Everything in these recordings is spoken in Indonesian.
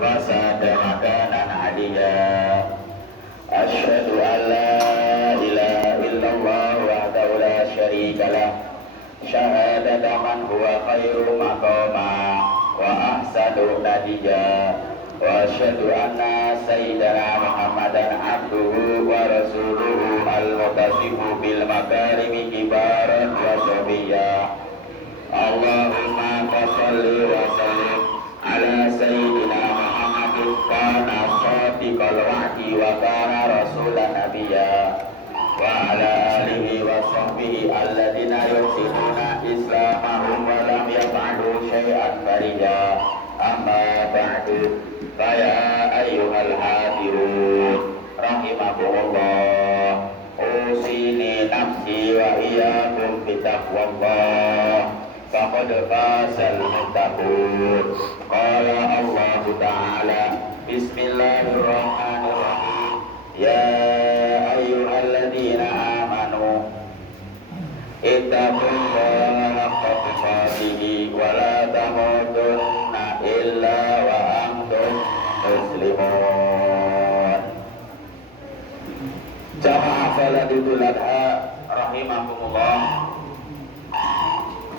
الفساد مكانا عليا أشهد أن لا إله إلا الله وحده لا شريك له شهادة من هو خير مقاما وأحسن نديا وأشهد أن سيدنا محمدا عبده ورسوله المتصف بالمكارم كبارا وصبيا اللهم صل وسلم على سيدنا محمد كان صادق الوعد وكان رسولا نبيا وعلى آله وصحبه الذين يحسنون إسلامهم ولم يفعلوا شيئا فريا أما بعد فيا أيها الحاضرون رحمكم الله أوصيني نفسي وإياكم بتقوى الله فقد فاز المتقون قال الله تعالى بسم الله الرحمن الرحيم يا أيها الذين آمنوا اتقوا الله حق تقاته ولا تموتن إلا وأنتم مسلمون. Jamaah salat Idul Adha rahimakumullah.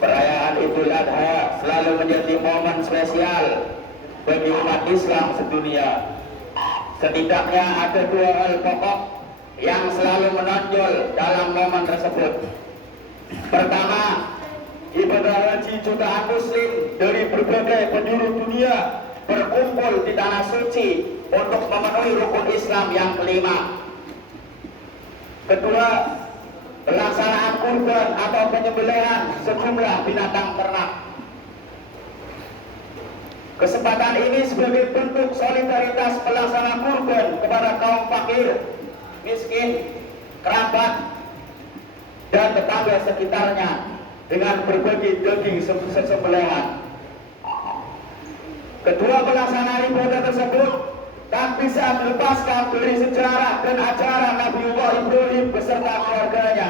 Perayaan Idul Adha selalu menjadi momen spesial bagi umat Islam sedunia. Setidaknya ada dua hal pokok yang selalu menonjol dalam momen tersebut. Pertama, ibadah haji jutaan muslim dari berbagai penjuru dunia berkumpul di tanah suci untuk memenuhi rukun Islam yang kelima. Kedua, pelaksanaan kurban atau penyembelihan sejumlah binatang ternak. Kesempatan ini sebagai bentuk solidaritas pelaksana kurban kepada kaum fakir, miskin, kerabat, dan tetangga sekitarnya dengan berbagi daging sembelihan. Kedua pelaksanaan ibadah tersebut tak bisa dilepaskan dari sejarah dan ajaran Nabiullah Ibrahim beserta keluarganya.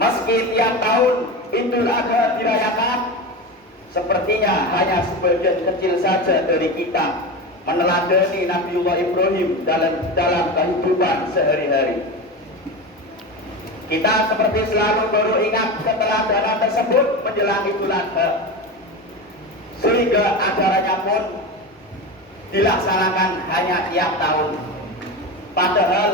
Meski tiap tahun Idul Adha dirayakan, sepertinya hanya sebagian kecil saja dari kita meneladani Nabiullah Ibrahim dalam kehidupan sehari-hari. Kita seperti selalu baru ingat keteladanan tersebut menjelang Idul Adha, sehingga acaranya pun dilaksanakan hanya tiap tahun. Padahal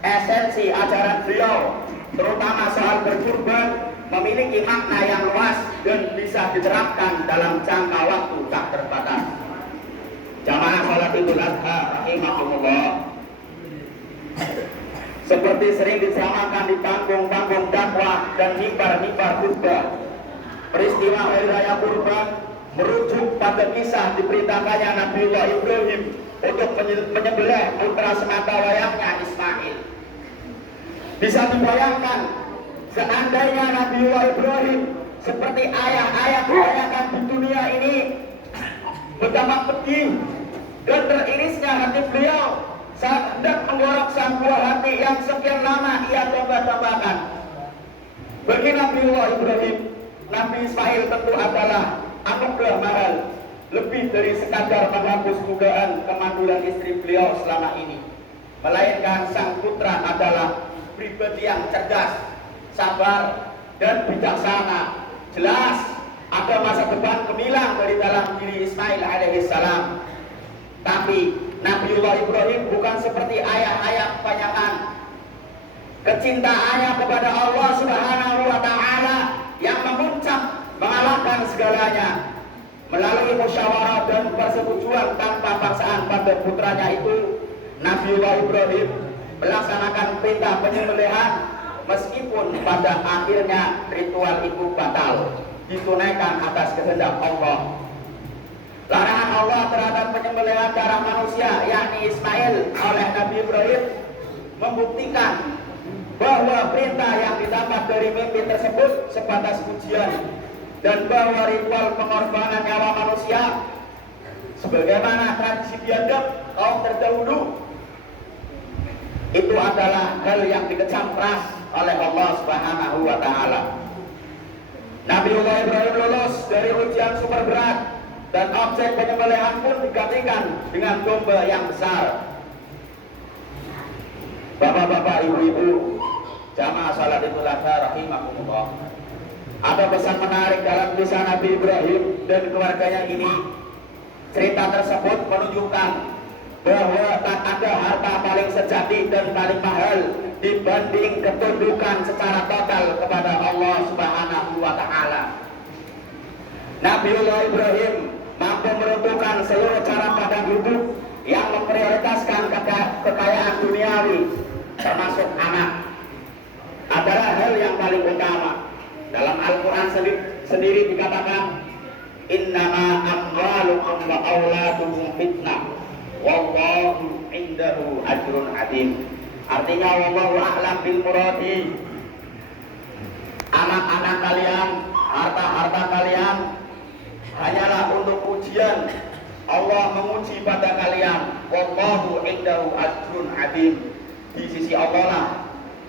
esensi ajaran beliau, terutama soal berkurban, memiliki makna yang luas dan bisa diterapkan dalam jangka waktu tak terbatas. Jamaah salat Idul Adha rahimakumullah, seperti sering disamakan di panggung-panggung dakwah dan mimbar-mimbar khutbah, peristiwa hari raya kurban merujuk pada kisah diberitakannya Nabiullah Ibrahim untuk menyembelih putra semata wayangnya Ismail. Bisa dibayangkan seandainya Nabiullah Ibrahim seperti ayah-ayah kebanyakan di dunia ini, betapa pedih dan teririsnya hati beliau saat hendak menggorok sang buah hati yang sekian lama ia coba-cobakan. Bagi Nabiullah Ibrahim, Nabi Ismail tentu adalah anugerah mahal, lebih dari sekadar menghapus dugaan kemandulan istri beliau selama ini. Melainkan sang putra adalah pribadi yang cerdas, sabar, dan bijaksana. Jelas ada masa depan gemilang dari dalam diri Ismail alaihissalam. Tapi Nabiullah Ibrahim bukan seperti ayah-ayah kebanyakan. Kecintaannya kepada Allah Subhanahu wa Ta'ala yang memuncak mengalahkan segalanya. Melalui musyawarah dan persetujuan tanpa paksaan pada putranya itu, Nabiullah Ibrahim melaksanakan perintah penyembelihan meskipun pada akhirnya ritual itu batal ditunaikan atas kehendak Allah. Larangan Allah terhadap penyembelihan darah manusia yakni Ismail oleh Nabi Ibrahim membuktikan bahwa perintah yang didapat dari mimpi tersebut sebatas ujian, dan bahwa ritual pengorbanan nyawa manusia sebagaimana tradisi biadab kaum terdahulu itu adalah hal yang dikecam keras oleh Allah Subhanahu wa Ta'ala. Nabiullah Ibrahim lulus dari ujian super berat dan objek penyembelihan pun digantikan dengan domba yang besar. Bapak-bapak, ibu-ibu, jamaah salat Idul Adha rahimakumullah. Ada pesan menarik dalam kisah Nabi Ibrahim dan keluarganya ini. Cerita tersebut menunjukkan bahwa tak ada harta paling sejati dan paling mahal dibanding ketundukan secara total kepada Allah Subhanahu wa Ta'ala. Nabiullah Ibrahim mampu meruntuhkan seluruh cara pandang hidup yang memprioritaskan kekayaan duniawi, termasuk anak, adalah hal yang paling utama. Dalam Al-Quran sendiri dikatakan, innama amwalukum wa auladukum fitnah wallahu indahu ajrun adim. Artinya, wallahu a'lam bil muradi, anak-anak kalian, harta-harta kalian hanyalah untuk ujian. Allah menguji pada kalian. Wallahu indahu ajrun adim. Di sisi Allah lah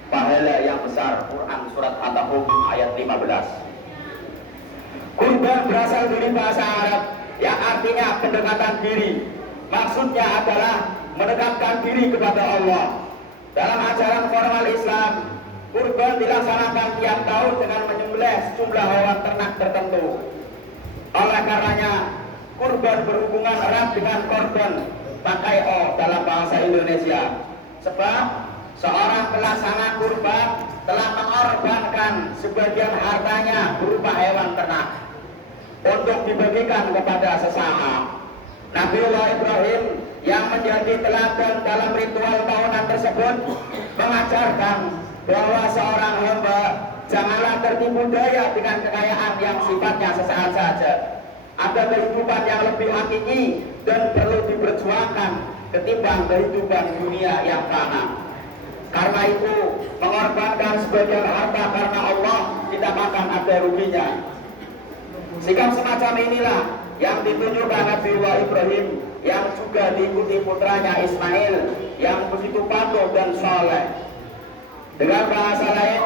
pahala yang besar. Quran surat At-Tahrim ayat 15. Kurban berasal dari bahasa Arab yang artinya pendekatan diri. Maksudnya adalah mendekatkan diri kepada Allah. Dalam ajaran formal Islam, kurban dilaksanakan tiap tahun dengan menyembelih sejumlah hewan ternak tertentu. Oleh karenanya, kurban berhubungan erat dengan korban, pakai O dalam bahasa Indonesia. Sebab seorang pelaksana kurban telah mengorbankan sebagian hartanya berupa hewan ternak untuk dibagikan kepada sesama. Nabiullah Ibrahim yang menjadi teladan dalam ritual tahunan tersebut mengajarkan bahwa seorang hamba janganlah tertipu daya dengan kekayaan yang sifatnya sesaat saja. Ada kehidupan yang lebih hakiki dan perlu diperjuangkan ketimbang kehidupan dunia yang fana. Karena itu, mengorbankan sebagian harta karena Allah tidak akan ada ruginya. Sikap semacam inilah yang ditunjukkan Nabiullah Ibrahim, yang juga diikuti putranya Ismail yang begitu patuh dan soleh. Dengan bahasa lain,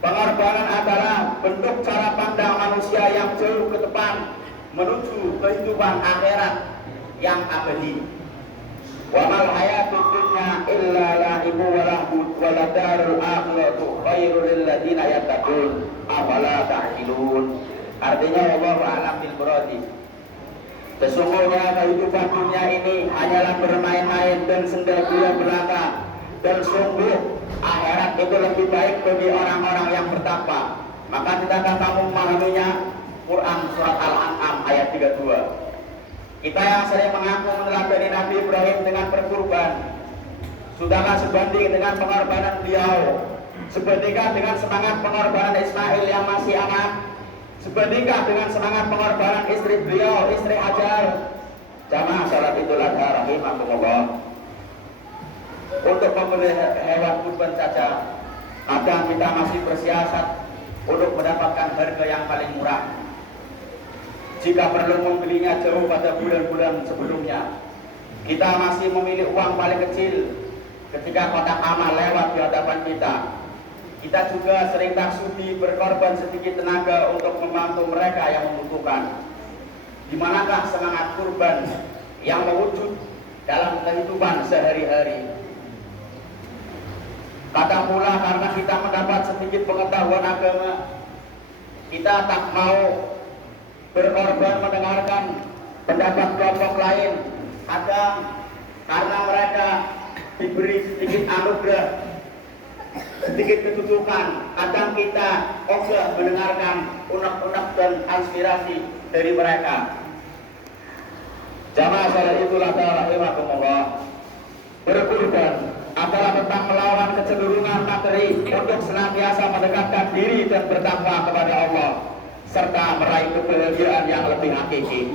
pengorbanan adalah bentuk cara pandang manusia yang jauh ke depan menuju kehidupan akhirat yang abadi. Wa mal hayatud dunya illa la'ibu wa lahwun wa ladarul akhiratu khairul lil ladzina yattaqun afala ta'qilun. Artinya, wallahu a'lam bil muradi. Sesungguhnya kehidupan dunia ini hanyalah bermain-main dan senda-gula belaka, dan sungguh akhirat itu lebih baik bagi orang-orang yang bertakwa. Maka tidakkah kamu memahaminya? Quran surat Al-An'am ayat 32. Kita yang sering mengaku meneladani Nabi Ibrahim dengan berkurban, sudahkah sebanding dengan pengorbanan beliau? Sebandingkah dengan semangat pengorbanan Ismail yang masih anak? Sebandingkah dengan semangat pengorbanan istri beliau, istri Hajar? Jamaah salat Idul Adha rahimakumullah. Untuk membeli hewan kurban saja, kadang kita masih bersiasat untuk mendapatkan harga yang paling murah. Jika perlu membelinya jauh pada bulan-bulan sebelumnya, kita masih memilih uang paling kecil ketika kotak amal lewat di hadapan kita. Kita juga sering tak sudi berkorban sedikit tenaga untuk membantu mereka yang membutuhkan. Di manakah semangat kurban yang mewujud dalam kehidupan sehari-hari? Kadang pula karena kita mendapat sedikit pengetahuan agama, kita tak mau berkorban mendengarkan pendapat kelompok lain. Kadang karena mereka diberi sedikit anugerah, sedikit kedudukan, kadang kita ogah mendengarkan unek-unek dan aspirasi dari mereka. Jamaah salat Idul Adha rahimakumullah. Berkurban adalah tentang melawan kecenderungan materi untuk senantiasa mendekatkan diri dan bertakwa kepada Allah, serta meraih kebahagiaan yang lebih hakiki.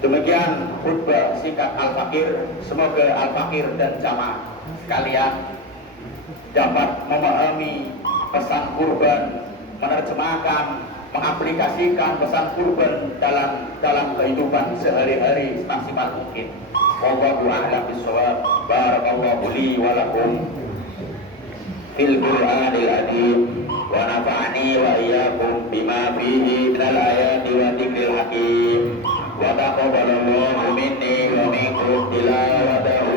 Demikian khutbah singkat Al-Fakir. Semoga Al-Fakir dan jamaah sekalian dapat memahami pesan kurban, menerjemahkan, mengaplikasikan pesan kurban dalam kehidupan sehari-hari semaksimal mungkin. Wallahu a'lam bishawab. Barakallahu li wa lakum. fil Qur'anil Azim wa nafa'ani wa iyyakum bima fihi minal ayati wa dzikril hakim wa taqabbalallahu minni wa minkum tilawatahu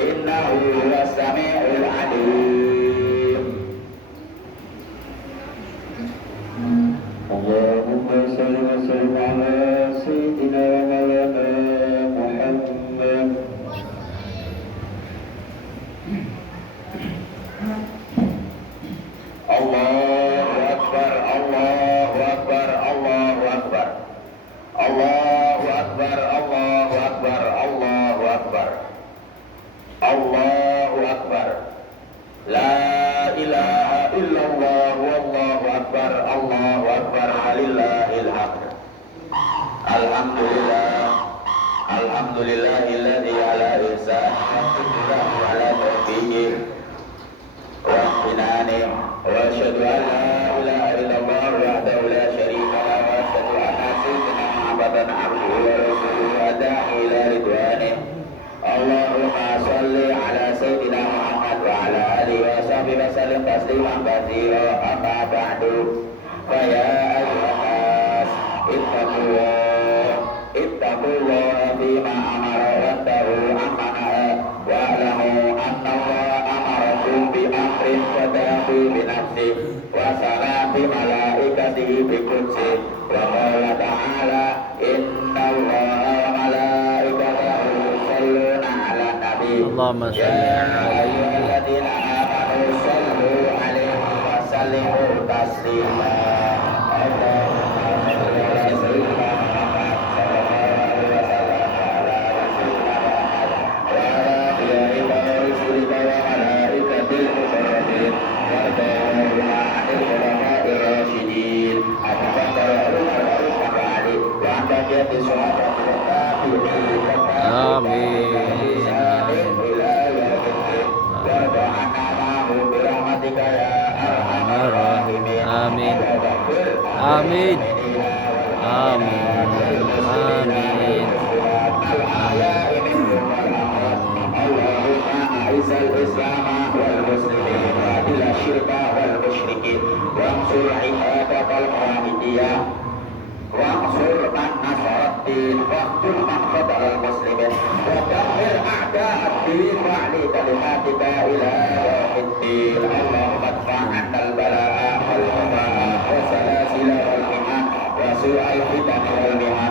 innahu huwas samiul alim. Allahumma shalli wa sallim ala sayyidina wa maulana Muhammad. Allahu Akbar, Allahu Akbar, Allahu Akbar. Allahu Akbar, Allahu Akbar, Allahu Akbar. Allahu Akbar. La ilaha illallah wallahu akbar, Allahu akbar, walillahil hamd. Alhamdulillah. Alhamdulillahilladzi ala ihsanihi wa ala tawfiqihi wa amtinani wa asyhadu an la ilaha illallah wahdahu la syarika lah wa asyhadu anna sayyidina Muhammadan abduhu wa rasuluhu ada'i ila ridwanihi. Allahumma shalli ala sayyidina Muhammad wa ala alihi wa sahbihi wa sallim tasliman katsira amma ba'du. Fa ya ayyuhan nas ittaqullaha bima amara wa tahu amma naha wa alamu anna Allah amarakum bi amrin fadahu bi nafsi wa salabi malaikatihi bi qudsi wa qala ta'ala inna Allaha wa malaikatahu yusalluna 'alan nabi ya ayyuhalladzina amanu sallu 'alaihi wa sallimu taslima. Amin. Amin. Amin. Amin. وانصر من نصر الدين واقتل من قتل المسلمين ودمر اعداء الدين واعلي كلماتك الى يوم الدين. اللهم ادفع عنا البلاء والوباء والسلاسل والمحن وسوء الفتن والمحن